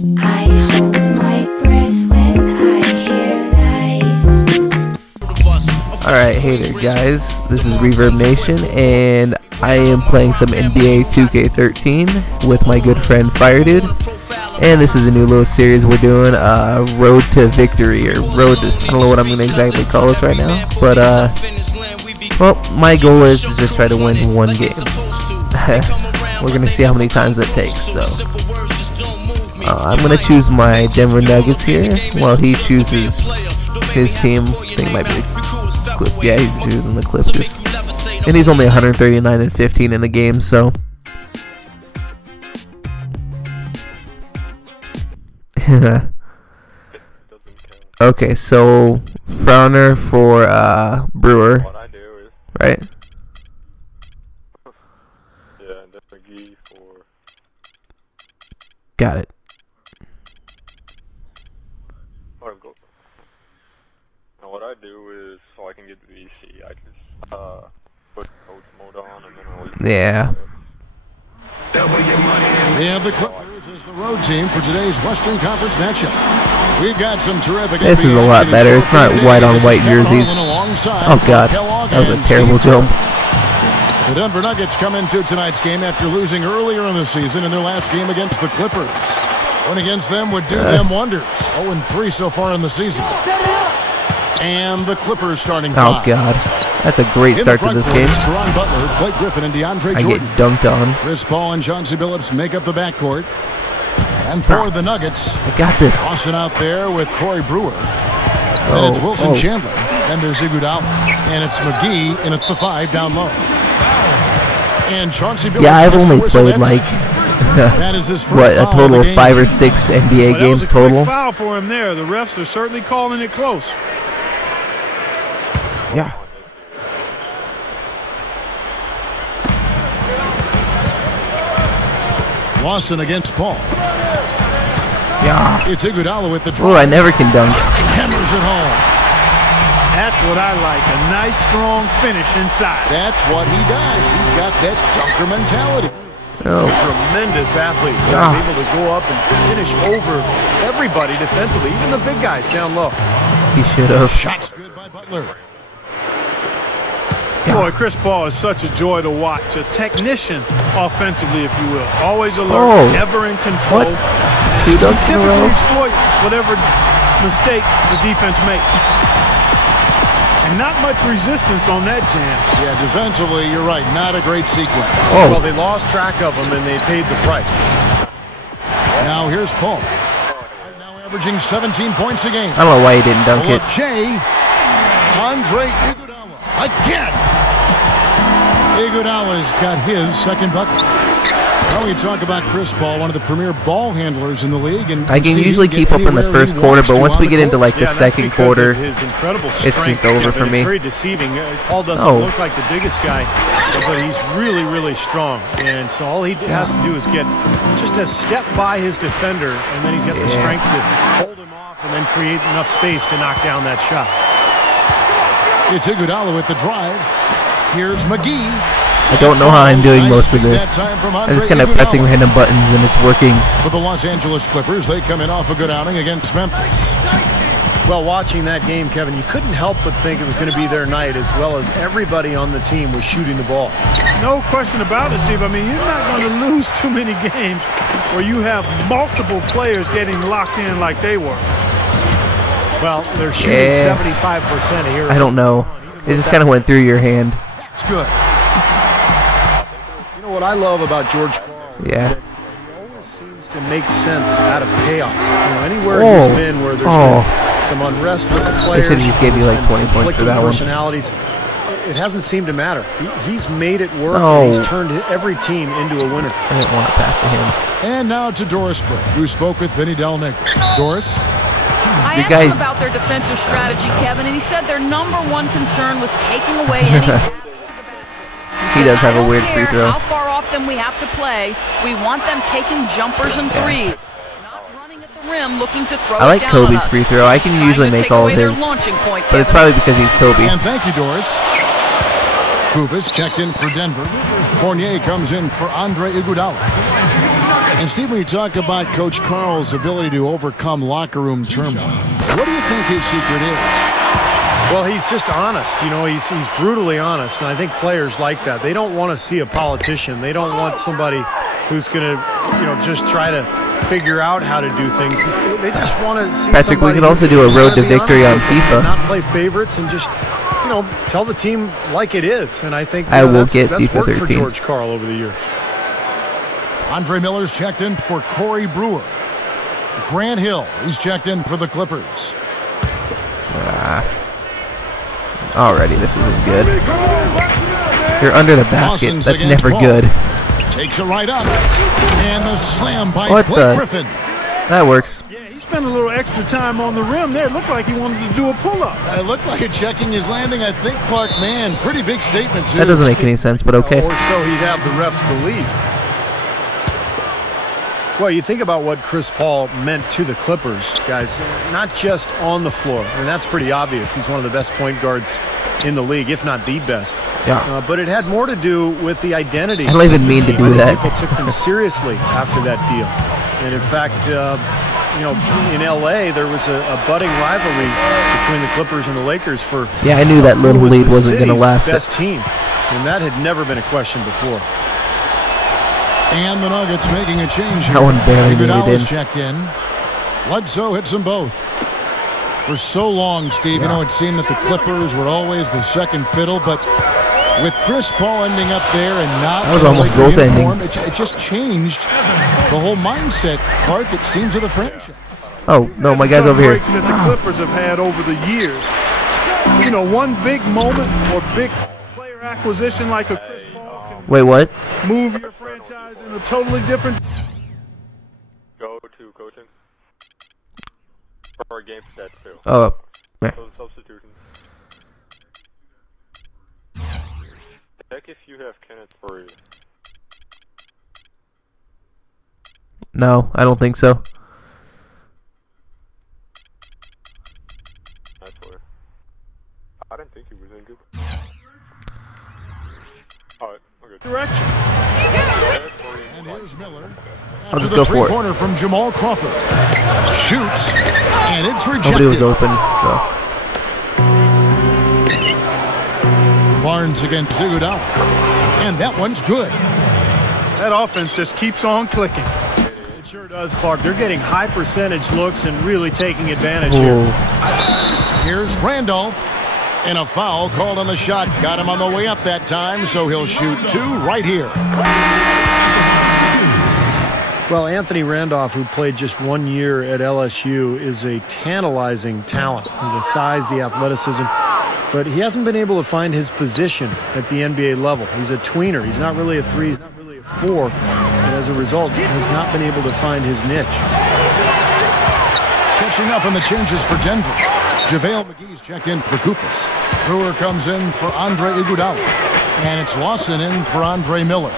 I hold my breath when I hear lies. Alright, hey there guys, this is ReVerb Nation, and I am playing some NBA 2K13 with my good friend FireDude. And this is a new little series we're doing, Road to Victory, or Road to, I don't know what I'm going to exactly call this right now, but, well, my goal is to just try to win one game. We're going to see how many times that takes, so, I'm going to choose my Denver Nuggets here, while he chooses his team. I think it might be the Clip. Yeah, he's choosing the Clippers, and he's only 139 and 15 in the game, so. Okay, so Frowner for Brewer, right? Yeah, and then McGee for. Got it. Now what I do is, so I can get the VC, I just put coach mode on and then I'll. Yeah. We have the Clippers as the road team for today's Western Conference matchup. We've got some terrific. This is a lot better. It's not white on white jerseys. Oh god, that was a terrible jump. The Denver Nuggets come into tonight's game after losing earlier in the season in their last game against the Clippers. One against them would do them wonders. 0-3 so far in the season. And the Clippers starting five. Oh god, that's a great start to this game. Ron Butler, Blake Griffin, and DeAndre I Jordan. get dunked on. Chris Paul and Chauncey Billups make up the backcourt. And for the Nuggets, I got this. Tossing out there with Corey Brewer. And it's Wilson Chandler. And there's Iguodala. And it's McGee in at the 5 down low. And Chauncey Billups. Yeah, I've only played like that is his first what, a total of 5 or 6 NBA games total. Foul for him there. The refs are certainly calling it close. Yeah. Lawson against Paul. Yeah. It's Iguodala with the draw. Oh, I never can dunk. Hammers it home. That's what I like. A nice, strong finish inside. That's what he does. He's got that dunker mentality. Oh. A tremendous athlete. He was able to go up and finish over everybody defensively, even the big guys down low. He should have. Shots good by Butler. Boy, Chris Paul is such a joy to watch. A technician offensively, if you will. Always alert, never in control. What? He typically exploits whatever mistakes the defense makes. And not much resistance on that jam. Yeah, defensively, you're right. Not a great sequence. Oh. Well, they lost track of him, and they paid the price. Now here's Paul. Right now averaging 17 points a game. I don't know why he didn't dunk it. Andre Iguodala again. Iguodala's got his second bucket. Now we talk about Chris Paul, one of the premier ball handlers in the league. And I can usually keep up in the first quarter, but once we get into like the second quarter, it's just over for me. It's very deceiving. Paul doesn't look like the biggest guy, but he's really, really strong. And so all he has to do is get just a step by his defender, and then he's got the strength to hold him off and then create enough space to knock down that shot. It's Iguodala with the drive. Here's McGee. I don't know how I'm doing most of this. I'm just kind of pressing random buttons and it's working. For the Los Angeles Clippers, they come in off a good outing against Memphis. Well, watching that game, Kevin, you couldn't help but think it was going to be their night, as well as everybody on the team was shooting the ball. No question about it, Steve. I mean, you're not going to lose too many games where you have multiple players getting locked in like they were. Well, they're shooting 75% here. I don't know. It just kind of went through your hand. That's good. You know what I love about George Karl? Yeah. He always seems to make sense out of chaos. You know, anywhere he's been where there's been some unrest with the players. They should have just gave you like 20 points for that one. Personalities. It hasn't seemed to matter. He's made it work. Oh. And he's turned every team into a winner. I didn't want to pass to him. And now to Doris Burke, who spoke with Vinny Del Negro. Doris? I asked him about their defensive strategy, Kevin, and he said their #1 concern was taking away any He does have a weird free throw. How far off them we have to play, we want them taking jumpers and threes. Not running at the rim looking to throw I like down Kobe's on us. free throw. I can usually make all of his, point, but it's probably because he's Kobe. And thank you, Doris. Kufis checked in for Denver. Fournier comes in for Andre Iguodala. And Steve, when you talk about Coach Carl's ability to overcome locker room turmoil, what do you think his secret is? Well, he's just honest. You know, he's brutally honest, and I think players like that. They don't want to see a politician. They don't want somebody who's going to, you know, just try to figure out how to do things. They just want to see Patrick, we could also do a road to victory on FIFA. Not play favorites and just, you know, tell the team like it is. And I think I will get that's FIFA worked 13 for George Karl over the years. Andre Miller's checked in for Corey Brewer. Grant Hill, he's checked in for the Clippers. Already, this isn't good. You're under the basket. Lawson's That's against never Paul. good. Takes it right up. And the slam by What Blake the? Griffin. That works. Yeah, he spent a little extra time on the rim there. It looked like he wanted to do a pull-up. It looked like it checking his landing. I think Clark Mann, pretty big statement, too. That doesn't make any sense, but okay. Or so he'd have the refs believe. Well, you think about what Chris Paul meant to the Clippers, guys, not just on the floor. And that's pretty obvious. He's one of the best point guards in the league, if not the best. Yeah. But it had more to do with the identity. I don't even mean to do that. People took them seriously after that deal. And in fact, you know, in L.A., there was a budding rivalry between the Clippers and the Lakers for Yeah, I knew that little who was lead the wasn't going to city's last. best team. And that had never been a question before. And the Nuggets making a change here. That one barely made it Iguodala's in. checked in. Bledsoe hits them both. For so long, Steve, you know, it seemed that the Clippers were always the second fiddle, but with Chris Paul ending up there and not That was almost in the goaltending. uniform, it just changed the whole mindset, Clark, it seems, of the franchise. Oh, no, my guy's over here. Breaks that the Clippers have had over the years. You know, one big moment or big player acquisition like a Chris Paul can Wait, what? move your franchise in a totally different. Go to coaching. For game stats too. Oh, yeah. So substitutions. Check if you have Kenneth for you. No, I don't think so. That's where. I didn't think he was in good. Alright, okay. Direction. And here's Miller. I'll just To go the for it. three-pointer from Jamal Crawford. Shoots, and it's rejected. Nobody was open, so. Barnes against Iguodala. And that one's good. That offense just keeps on clicking. It sure does, Clark. They're getting high percentage looks and really taking advantage Ooh. here. Here's Randolph. And a foul called on the shot. Got him on the way up that time, so he'll shoot two right here. Well, Anthony Randolph, who played just 1 year at LSU, is a tantalizing talent. The size, the athleticism. But he hasn't been able to find his position at the NBA level. He's a tweener. He's not really a three. He's not really a four. And as a result, he has not been able to find his niche. Catching up on the changes for Denver. JaVale McGee's checked in for Kukas. Brewer comes in for Andre Iguodala. And it's Lawson in for Andre Miller.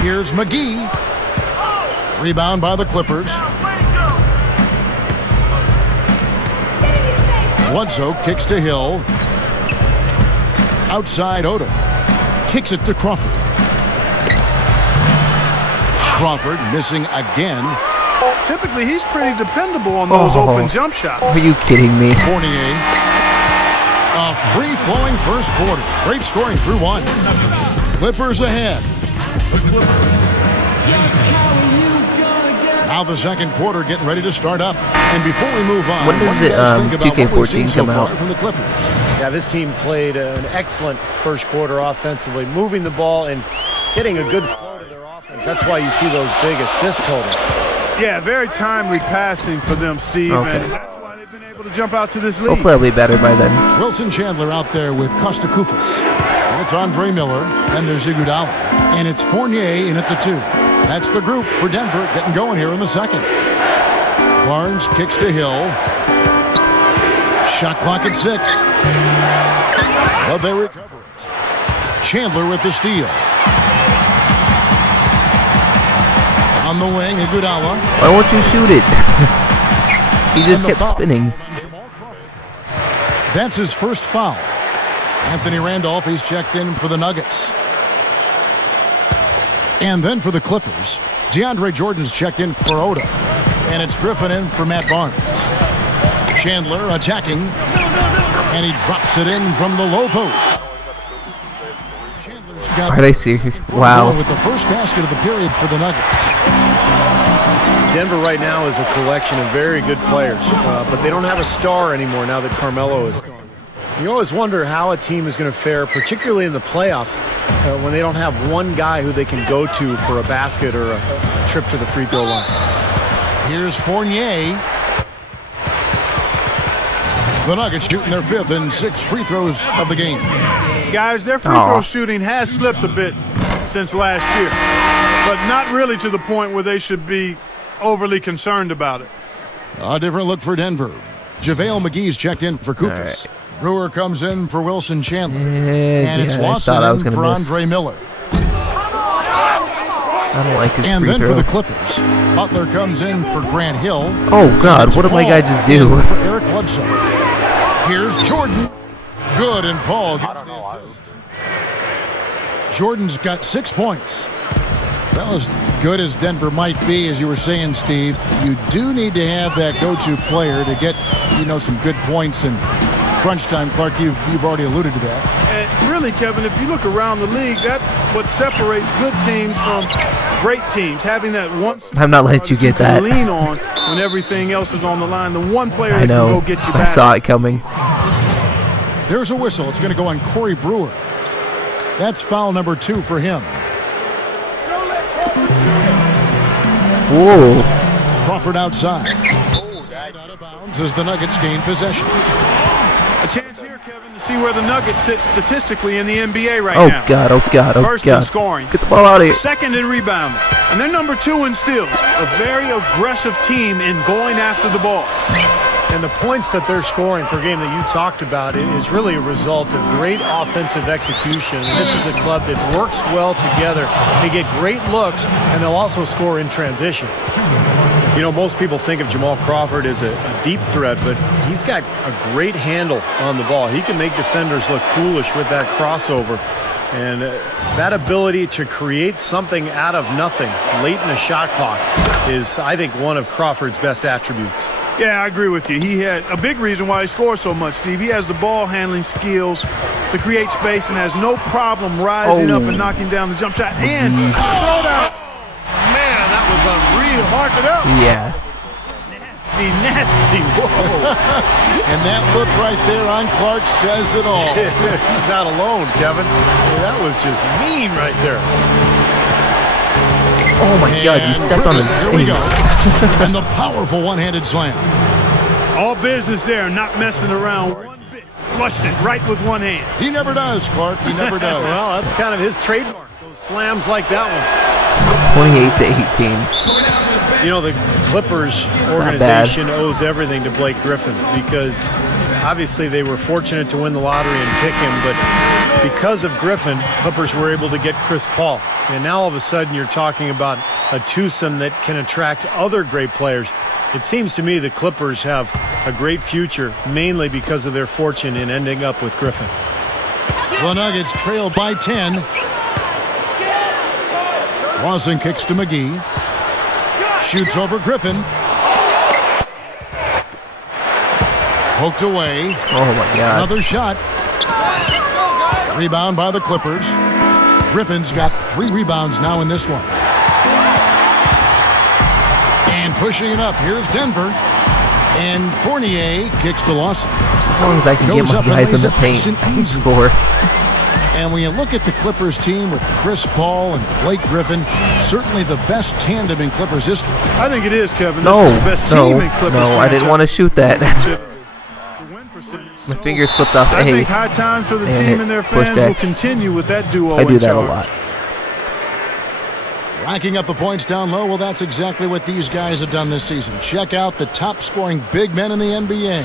Here's McGee. Rebound by the Clippers. Bledsoe kicks to Hill. Outside Odom. Kicks it to Crawford. Crawford missing again. Typically, he's pretty dependable on those open jump shots. Are you kidding me? Fournier. A free-flowing first quarter. Great scoring through one. Clippers ahead. Now the second quarter getting ready to start up. And before we move on, When does what do you guys think about what we've 2K14 seen so come far out? from the Clippers? Yeah, this team played an excellent first quarter offensively, moving the ball and getting a good flow to their offense. That's why you see those big assist totals. Yeah, very timely passing for them, Steve, Okay. and that's why they've been able to jump out to this lead. Hopefully I'll be better by then. Wilson Chandler out there with Costa Koufos. And it's Andre Miller. And there's Iguodala. And it's Fournier in at the two. That's the group for Denver getting going here in the second. Barnes kicks to Hill. Shot clock at 6. But they recover it. Chandler with the steal. On the wing, Iguodala. Why won't you shoot it? He just And the kept foul spinning. on Jamal Crawford. That's his first foul. Anthony Randolph, he's checked in for the Nuggets. And then for the Clippers, DeAndre Jordan's checked in for Oda. And it's Griffin in for Matt Barnes. Chandler attacking. And he drops it in from the low post. Chandler's got Are they serious? Wow. with the first basket of the period for the Nuggets. Denver right now is a collection of very good players, but they don't have a star anymore now that Carmelo is gone. You always wonder how a team is going to fare, particularly in the playoffs, when they don't have one guy who they can go to for a basket or a trip to the free throw line. Here's Fournier. The Nuggets shooting their 5th and 6th free throws of the game. Guys, their free throw shooting has slipped a bit since last year, but not really to the point where they should be overly concerned about it. A different look for Denver. JaVale McGee's checked in for Kufis. Right. Brewer comes in for Wilson Chandler. And it's Lawson in for Andre Miller. I don't like his and free then throw. For the Clippers, Butler comes in for Grant Hill. Oh, God, what did my guy just do? For Eric Bledsoe. Here's Jordan. Good, and Paul gets the assist. Jordan's got 6 points. Well, as good as Denver might be, as you were saying, Steve, you do need to have that go-to player to get, some good points in crunch time. Clark, you've already alluded to that. And really, Kevin, if you look around the league, that's what separates good teams from great teams. Having that one. I'm not letting you get that. Lean on when everything else is on the line. The one player that can go get you back. I saw it coming. There's a whistle. It's going to go on Corey Brewer. That's foul number 2 for him. Whoa. Crawford outside. Out of bounds as the Nuggets gain possession. A chance here, Kevin, to see where the Nuggets sit statistically in the NBA right now. Oh, God, oh, God, oh, First God. in scoring. Get the ball out of here. Second in rebounding. And they're number 2 in steals. A very aggressive team in going after the ball. And the points that they're scoring per game that you talked about is really a result of great offensive execution. And this is a club that works well together. They get great looks, and they'll also score in transition. Most people think of Jamal Crawford as a deep threat, but he's got a great handle on the ball. He can make defenders look foolish with that crossover. And that ability to create something out of nothing late in the shot clock is, I think, one of Crawford's best attributes. Yeah, I agree with you. He had a big reason why he scores so much, Steve. He has the ball handling skills to create space and has no problem rising up and knocking down the jump shot. And throw down. Man, that was unreal. Mark it up. Yeah. Nasty. Whoa. And that look right there on Clark says it all. He's not alone, Kevin. That was just mean right there. Oh, my God, you stepped on his face. And the powerful one-handed slam. All business there, not messing around one bit. Flushed it right with one hand. He never does, Clark. He never does. Well, that's kind of his trademark. Those slams like that one. 28-18. The Clippers organization owes everything to Blake Griffin because obviously they were fortunate to win the lottery and pick him, but because of Griffin, Clippers were able to get Chris Paul. And now all of a sudden you're talking about a twosome that can attract other great players. It seems to me the Clippers have a great future, mainly because of their fortune in ending up with Griffin. The Nuggets trail by 10. Lawson kicks to McGee. Shoots over Griffin. Poked away. Oh, my God. Another shot. Rebound by the Clippers. Griffin's got 3 rebounds now in this one. And pushing it up. Here's Denver. And Fournier kicks to Lawson. As long as I can get my guys in the paint, I can score. And when you look at the Clippers team with Chris Paul and Blake Griffin, certainly the best tandem in Clippers history. I think it is, Kevin. This is the best team in Clippers No, I didn't want to shoot that. My finger slipped off. I think high times for the team and their fans will continue with that duo. I do that a lot. Racking up the points down low, well, that's exactly what these guys have done this season. Check out the top-scoring big men in the NBA.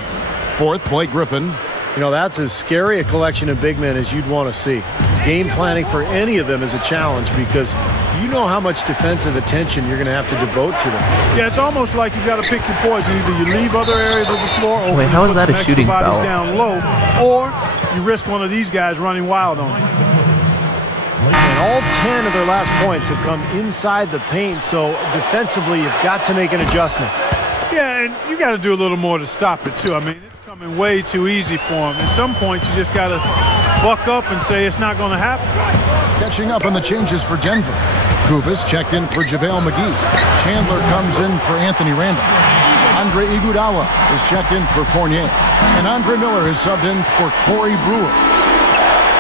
4th, Blake Griffin. That's as scary a collection of big men as you'd want to see. Game planning for any of them is a challenge because you know how much defensive attention you're going to have to devote to them. Yeah, it's almost like you've got to pick your poison. Either you leave other areas of the floor or wait, how is that a shooting foul? Down low, or you risk one of these guys running wild on you. And all 10 of their last points have come inside the paint, so defensively you've got to make an adjustment. Yeah, and you got to do a little more to stop it, too. I mean, it's coming way too easy for them. At some points, you just got to buck up and say it's not going to happen. Catching up on the changes for Denver. Kuvas checked in for JaVale McGee. Chandler comes in for Anthony Randall. Andre Iguodala is checked in for Fournier. And Andre Miller is subbed in for Corey Brewer.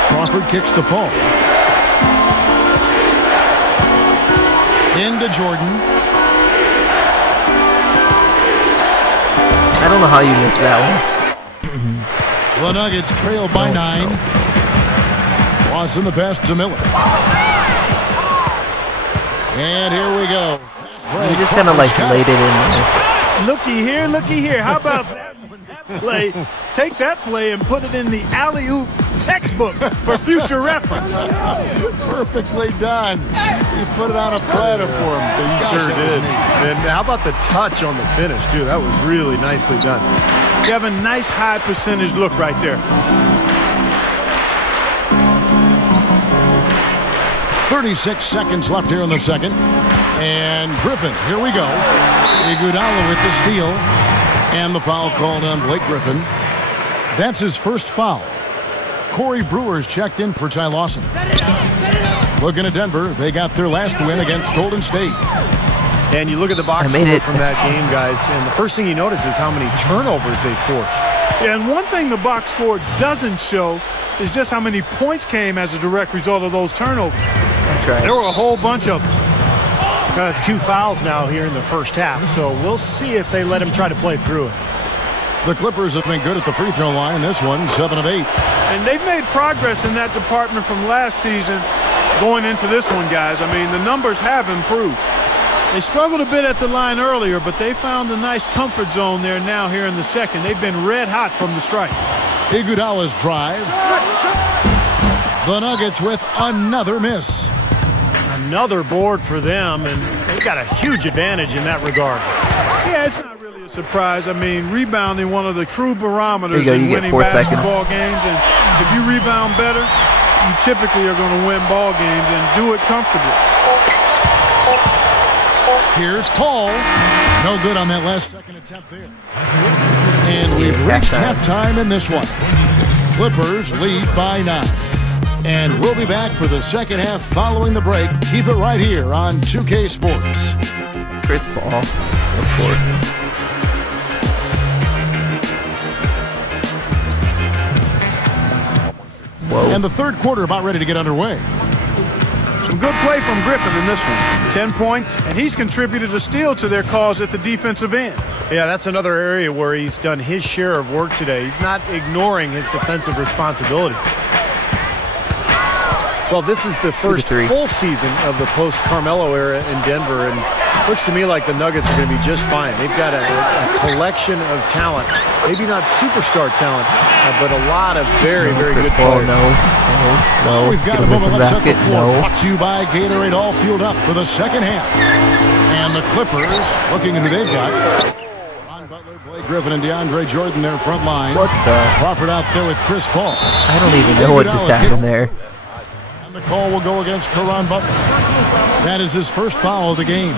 Crawford kicks to Paul. Into Jordan. I don't know how you missed that one. The Nuggets trail by 9. Watson the pass to Miller. And here we go. You just kind of like laid it in there. Looky here. How about that play? Take that play and put it in the alley-oop textbook for future reference. Perfectly done. He put it on a platter for him. He sure did. And how about the touch on the finish, too? That was really nicely done. You have a nice high percentage look right there. 36 seconds left here in the second. And Griffin, here we go. Iguodala with the steal. And the foul called on Blake Griffin. That's his first foul. Corey Brewer's checked in for Ty Lawson. Looking at Denver, they got their last win against Golden State. And you look at the box score from that game, guys, and the first thing you notice is how many turnovers they forced. Yeah, and one thing the box score doesn't show is just how many points came as a direct result of those turnovers. That's right. There were a whole bunch of them. It's 2 fouls now here in the first half, so we'll see if they let him try to play through it. The Clippers have been good at the free throw line. This one, 7 of 8. And they've made progress in that department from last season going into this one, guys. I mean, the numbers have improved. They struggled a bit at the line earlier, but they found a nice comfort zone there now here in the second. They've been red hot from the stripe. Iguodala's drive. The Nuggets with another miss. Another board for them, and they've got a huge advantage in that regard. Yeah, it's not really a surprise. I mean, rebounding one of the true barometers in winning 4 basketball seconds. games. And if you rebound better, you typically are going to win ball games and do it comfortably. Here's Paul. No good on that last second attempt there. And we've reached halftime in this one. Clippers lead by 9. And we'll be back for the second half following the break. Keep it right here on 2K Sports. Chris Paul, of course. Whoa. And the third quarter about ready to get underway. Some good play from Griffin in this one. 10 points, and he's contributed a steal to their cause at the defensive end. Yeah, that's another area where he's done his share of work today. He's not ignoring his defensive responsibilities. Well, this is the first full season of the post-Carmelo era in Denver, and it looks to me like the Nuggets are going to be just fine. They've got a collection of talent. Maybe not superstar talent, but a lot of very, very good players. No. We've got a moment. Let's set the floor. Brought to you by Gatorade, all fueled up for the second half. And the Clippers, looking at who they've got. Ron Butler, Blake Griffin, and DeAndre Jordan, their front line. What the? Crawford out there with Chris Paul. I don't even know what just happened there. The call will go against Caron Butler. That is his first foul of the game.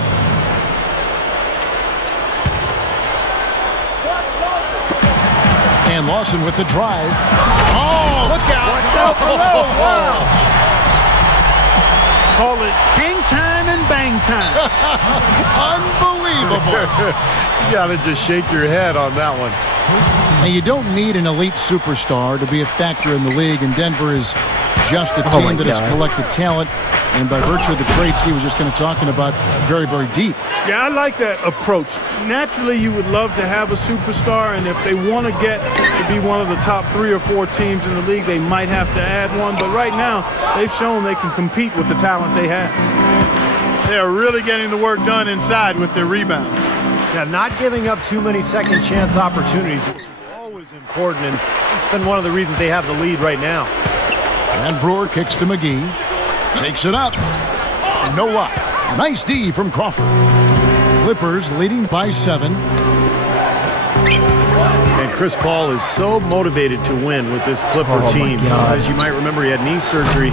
And Lawson with the drive. Oh, look out. Call it gang time and bang time. Unbelievable. You got to just shake your head on that one. And you don't need an elite superstar to be a factor in the league, and Denver is just a team that has collected talent, and by virtue of the traits he was just kind of talking about, very, very deep. Yeah, I like that approach. Naturally, you would love to have a superstar, and if they want to get to be one of the top 3 or 4 teams in the league, they might have to add one. But right now, they've shown they can compete with the talent they have. They are really getting the work done inside with their rebound. Yeah, not giving up too many second chance opportunities, which is always important, and it's been one of the reasons they have the lead right now. And Brewer kicks to McGee. Takes it up. No luck. Nice D from Crawford. Clippers leading by 7. And And Chris Paul is so motivated to win with this Clipper team. As you might remember, he had knee surgery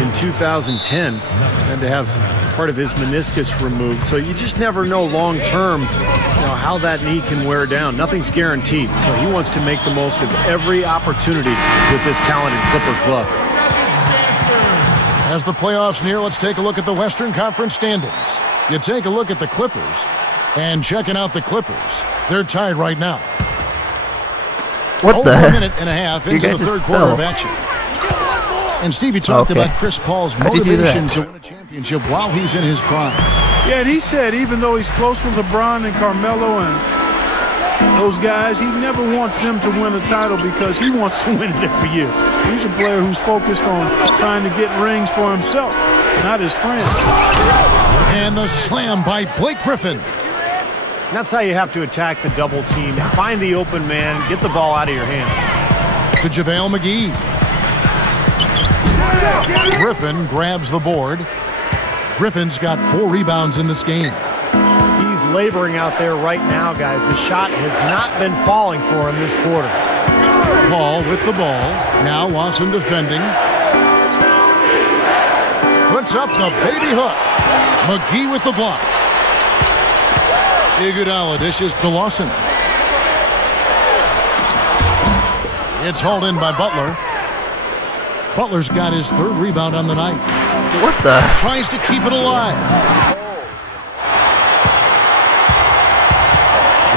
in 2010 and to have part of his meniscus removed. So you just never know long term, how that knee can wear down. Nothing's guaranteed. So he wants to make the most of every opportunity with this talented Clipper club. As the playoffs near, let's take a look at the Western Conference standings. You take a look at the Clippers, and checking out the Clippers, they're tied right now. What Over the a heck? minute and a half into the third quarter of action. And Stevie talked about Chris Paul's motivation to win a championship while he's in his prime. Yeah, and he said even though he's close with LeBron and Carmelo and those guys, he never wants them to win a title because he wants to win it every year. He's a player who's focused on trying to get rings for himself, not his friends. And the slam by Blake Griffin. That's how you have to attack the double team. Find the open man, get the ball out of your hands. To JaVale McGee. Griffin grabs the board. Griffin's got 4 rebounds in this game. He's laboring out there right now, guys. The shot has not been falling for him this quarter. Paul with the ball. Now Lawson defending. Puts up the baby hook. McGee with the block. Iguodala dishes to Lawson. It's hauled in by Butler. Butler's got his 3rd rebound on the night. What the? Tries to keep it alive.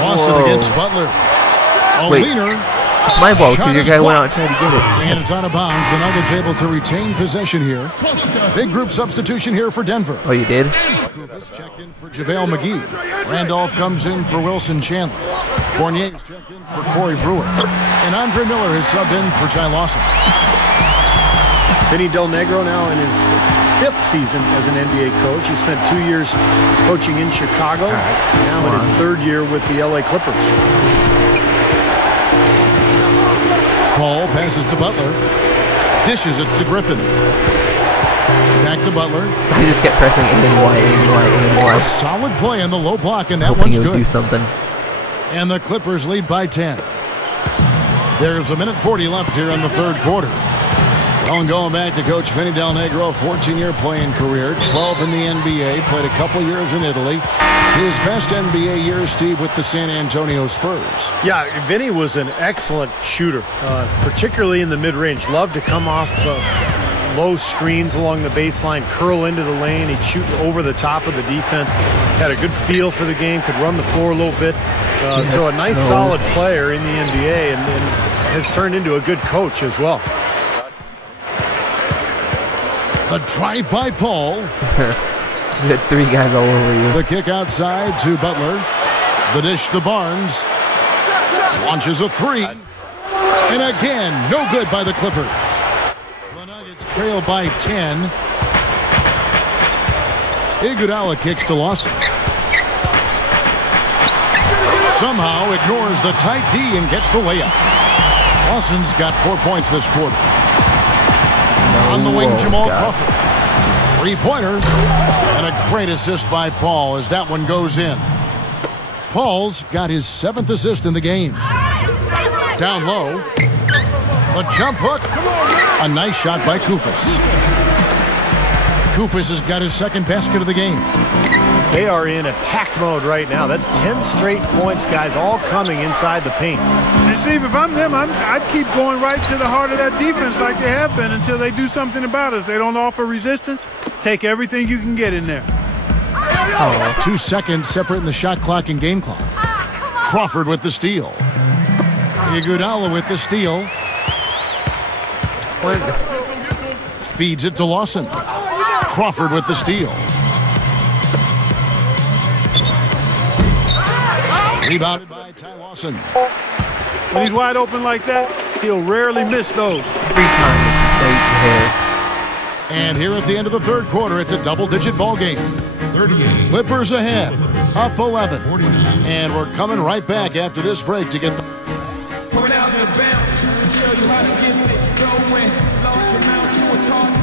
Lawson against Butler. A leaner. It's my ball because your guy went out and tried to get it. And it's out of bounds. The Nuggets able to retain possession here. Big group substitution here for Denver. Oh, you did? Checked in for JaVale McGee. Randolph comes in for Wilson Chandler. Fournier's checked in for Corey Brewer. And Andre Miller is subbed in for Ty Lawson. Vinny Del Negro now in his 5th season as an NBA coach. He spent 2 years coaching in Chicago. Now in his 3rd year with the LA Clippers. Paul passes to Butler. Dishes it to Griffin. Back to Butler. He just kept pressing A and Y, A and Y, A and Y. Solid play on the low block, and that Hoping one's he would good. do something. And the Clippers lead by 10. There's a minute 40 left here in the 3rd quarter. Well, and going back to Coach Vinny Del Negro, 14-year playing career, 12 in the NBA, played a couple years in Italy. His best NBA year, Steve, with the San Antonio Spurs. Yeah, Vinny was an excellent shooter, particularly in the mid-range. Loved to come off low screens along the baseline, curl into the lane. He'd shoot over the top of the defense. Had a good feel for the game, could run the floor a little bit. So a nice, solid player in the NBA and has turned into a good coach as well. The drive by Paul. You had 3 guys all over you. The kick outside to Butler. The dish to Barnes. Launches a 3. And again, no good by the Clippers. The Nuggets trail by 10. Iguodala kicks to Lawson. Somehow ignores the tight D and gets the layup. Lawson's got 4 points this quarter. On the wing, Jamal Crawford. 3-pointer. And a great assist by Paul as that one goes in. Paul's got his 7th assist in the game. Down low. A jump hook. A nice shot by Koufos. Koufos has got his 2nd basket of the game. They are in attack mode right now. That's 10 straight points, guys, all coming inside the paint. And Steve, if I'm them, I'd keep going right to the heart of that defense like they have been until they do something about it. If they don't offer resistance, take everything you can get in there. 2 seconds separating the shot clock and game clock. Crawford with the steal. Iguodala with the steal. Feeds it to Lawson. Crawford with the steal. Rebounded by Ty Lawson. When he's wide open like that, he'll rarely miss those. Every time it's right there. And here at the end of the 3rd quarter, it's a double-digit ball game. 38. Clippers ahead, up 11. And we're coming right back after this break to get the... Point out the bounce and show you how to get this going. Large amounts to a target.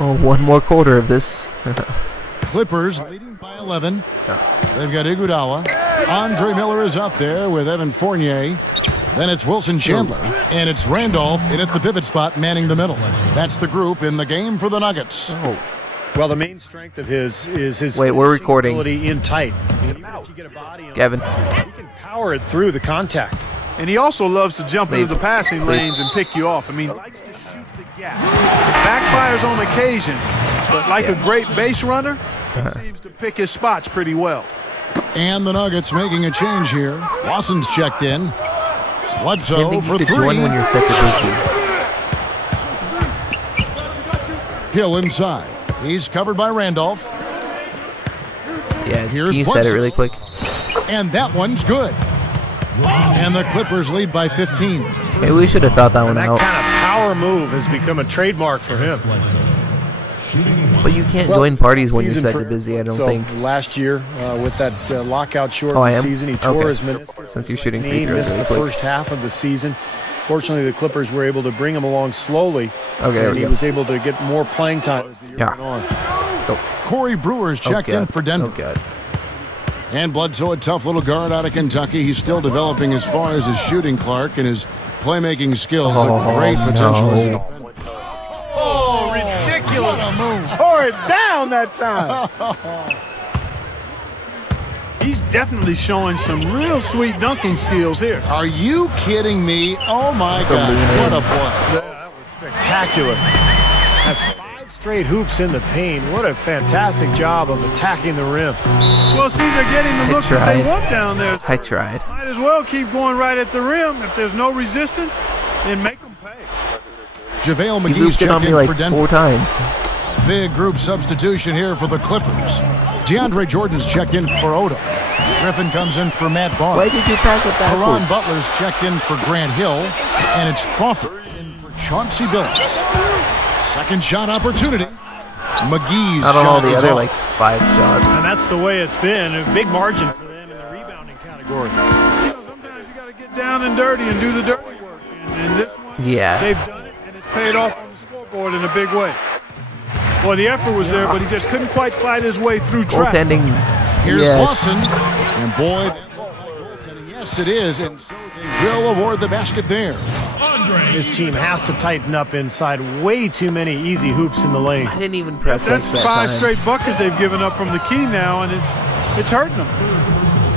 Oh, 1 more quarter of this. Clippers leading by 11. They've got Iguodala. Andre Miller is out there with Evan Fournier. Then it's Wilson Chandler. And it's Randolph in at the pivot spot, manning the middle. That's the group in the game for the Nuggets. Oh. Well, the main strength of his is his Wait, we're recording. ability in tight. Even if you get a body on Gavin. him, he can power it through the contact. And he also loves to jump Leave. into the passing Please. lanes and pick you off. I mean, he likes to shoot the gap. It backfires on occasion, but like a great base runner, he seems to pick his spots pretty well. And the Nuggets making a change here. Lawson's checked in. Didn't Bledsoe think for you could three. join when you're set to busy. Hill inside. He's covered by Randolph. Yeah, Here's can you set it Bledsoe. really quick? And that one's good. And the Clippers lead by 15. Maybe we should have thought that one And that out. kind of power move has become a trademark for him. But you can't Well, join parties when you're season set for to busy, I don't so think. Last year, with that lockout short Oh, I am? season, he tore Okay. his meniscus. Since you're shooting free He throws missed really the quick. first half of the season. Fortunately, the Clippers were able to bring him along slowly, Okay, there and we he go. was able to get more playing time as the year Yeah. went on. Let's go. Corey Brewer's checked in God. for Denver. Oh, God. And Bledsoe, a tough little guard out of Kentucky. He's still developing as far as his shooting, Clark, and his playmaking skills. Oh, With great potential as a no. defender. Oh, ridiculous! What a move. Tore it down that time. He's definitely showing some real sweet dunking skills here. Are you kidding me? Oh, my The God. lean in. What a play. That was spectacular. That's 5 straight hoops in the paint. What a fantastic job of attacking the rim. Well, Steve, they're getting the looks that they tried. want down there. I tried. Might as well keep going right at the rim. If there's no resistance, then make them pay. JaVale He McGee's looped it on checked me in like for Denver. 4 times. Big group substitution here for the Clippers. DeAndre Jordan's checked in for Odo. Griffin comes in for Matt Barnes. Why did you pass it Caron backwards? Butler's checked in for Grant Hill. And it's Crawford in for Chauncey Billups. Second shot opportunity. McGee's Not on all shot the is other off. like 5 shots. And that's the way it's been. A big margin for them in the rebounding category. You know, sometimes you got to get down and dirty and do the dirty work. And this one, Yeah. they've done it, and it's paid off on the scoreboard in a big way. Well, the effort was there, but he just couldn't quite fight his way through traffic. Goaltending. Here's Yes. Lawson. And boy, that looked like goaltending. Yes, it is. And so they will award the basket there. This team has to tighten up inside. Way too many easy hoops in the lane. I didn't even press That's that 5 time. straight buckets they've given up from the key now, and it's hurting them.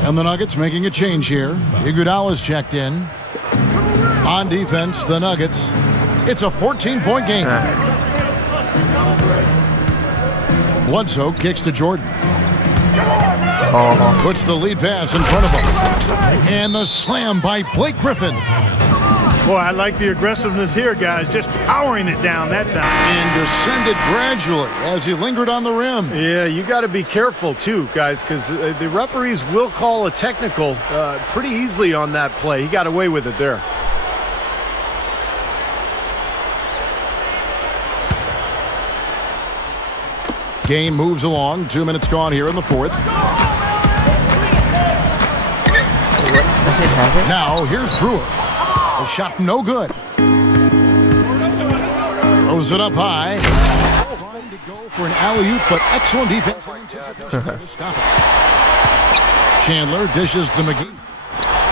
And the Nuggets making a change here. Iguodala's checked in. On defense, the Nuggets. It's a 14-point game. Bledsoe kicks to Jordan. Oh, Puts the lead pass in front of him. And the slam by Blake Griffin. Boy, I like the aggressiveness here, guys. Just powering it down that time. And descended gradually as he lingered on the rim. Yeah, you got to be careful too, guys, because the referees will call a technical pretty easily on that play. He got away with it there. Game moves along. 2 minutes gone here in the fourth. that didn't happen. Now, here's Brewer. The shot no good. Throws it up high. Trying to go for an alley-oop, but excellent defense and anticipation there to stop it. Chandler dishes to McGee.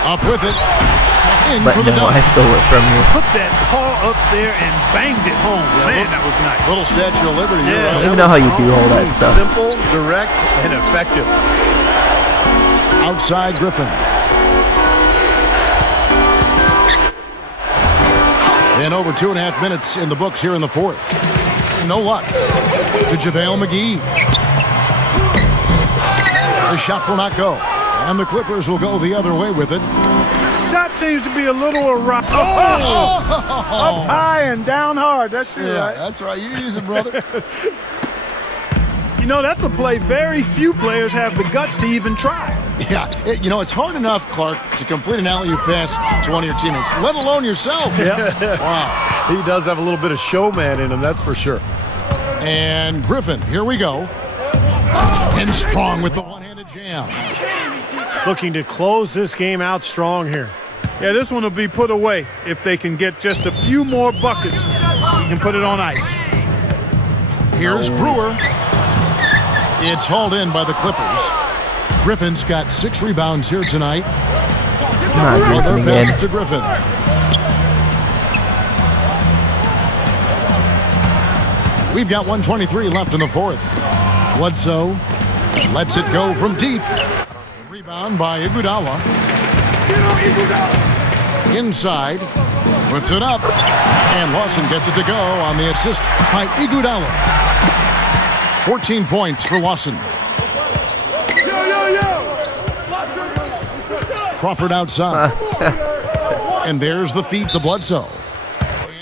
Up with it. In But for the no, dunk. I stole it from you. Put that paw up there and banged it home. Man, that was nice. Little Statue of Liberty. Yeah. I don't even know how you do all that stuff. Simple, direct, and effective. Outside Griffin. And over 2.5 minutes in the books here in the fourth. No luck to JaVale McGee. The shot will not go. And the Clippers will go the other way with it. Shot seems to be a little awry. Up high and down hard. That's right. That's right. You use it, brother. You know, that's a play very few players have the guts to even try. Yeah, it's hard enough, Clark, to complete an alley-oop pass to one of your teammates, let alone yourself. Wow. He does have a little bit of showman in him, that's for sure. And Griffin, here we go. And Strong with the one-handed jam. Looking to close this game out strong here. Yeah, this one will be put away if they can get just a few more buckets. You can put it on ice. Here's Brewer. It's hauled in by the Clippers. Griffin's got 6 rebounds here tonight. Griffin Pass again. to Griffin. We've got 1:23 left in the fourth. Bledsoe lets it go from deep. Rebound by Iguodala. Inside, puts it up, and Lawson gets it to go on the assist by Iguodala. 14 points for Lawson. Crawford outside. And there's the feed to Bledsoe.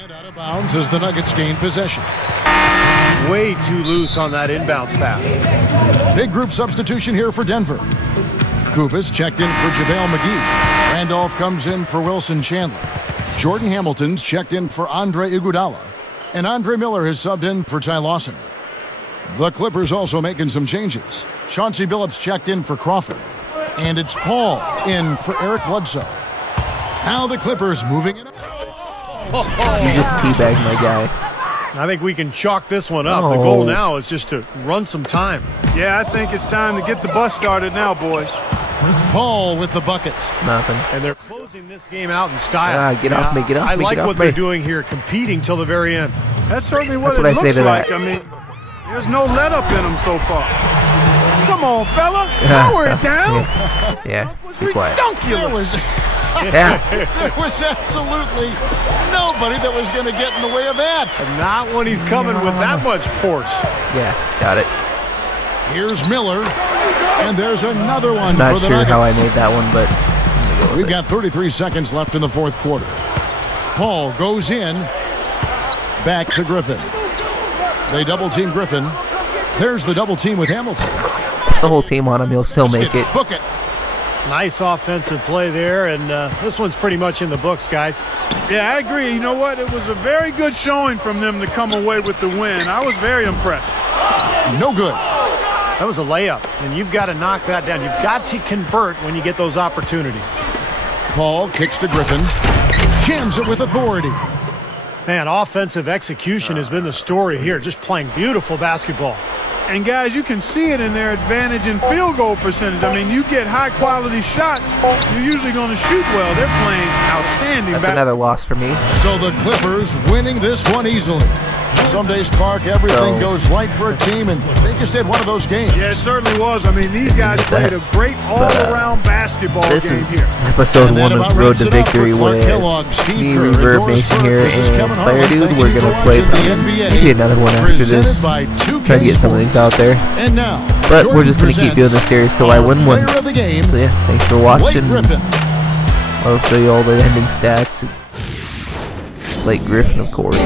And out of bounds as the Nuggets gain possession. Way too loose on that inbounds pass. Big group substitution here for Denver. Kufis checked in for JaVale McGee. Randolph comes in for Wilson Chandler. Jordan Hamilton's checked in for Andre Iguodala. And Andre Miller has subbed in for Ty Lawson. The Clippers also making some changes. Chauncey Billups checked in for Crawford. And it's Paul in for Eric Bledsoe. Now the Clippers moving it up. You just teabagged my guy. I think we can chalk this one up. The goal now is just to run some time. Yeah, I think it's time to get the bus started now, boys. Paul with the bucket. Nothing. And they're closing this game out in style. Get off me, get off I me, like get off what me. they're doing here, competing till the very end. That's certainly what That's it what I say looks to like. that. I mean, there's no let up in them so far. Come on, fella. Lower it down. Yeah, That was be quiet. ridiculous. Yeah. There was absolutely nobody that was going to get in the way of that. And not when he's coming with that much force. Yeah, got it. Here's Miller, and there's another one Not for the sure Nuggets. how I made that one, but I'm gonna go with We've it. got 33 seconds left in the fourth quarter. Paul goes in, back to Griffin. They double-team Griffin. There's the double team with Hamilton. The whole team on him, he'll still make it. Book it. Nice offensive play there, and this one's pretty much in the books, guys. Yeah, I agree. You know what? It was a very good showing from them to come away with the win. I was very impressed. No good. That was a layup, and you've got to knock that down. You've got to convert when you get those opportunities. Paul kicks to Griffin. Jams it with authority. Man, offensive execution has been the story here. Just playing beautiful basketball. And, guys, you can see it in their advantage in field goal percentage. I mean, you get high-quality shots, you're usually going to shoot well. They're playing outstanding That's basketball. another loss for me. So the Clippers winning this one easily. Some days, Clark, everything goes right for a team, and they just had one of those games. Yeah, it certainly was. I mean, these guys played a great all-around basketball This game is here. episode And that 1 of about Road wraps to it up for Victory Clark with Kellogg, Steve me, Kerr, ReVerb Doris Nation Burke. here, This is and Kevin Fire Harlan. Dude. Thank We're you going for to play watching the NBA. maybe another one after this. Presented by 2K Try to get some of these Sports. out there. And now, But we're Jordan just going to keep doing this presents series till I win one. Player of the game, So yeah, thanks for Blake watching. Griffin. I'll show you all the ending stats. Blake Griffin, of course.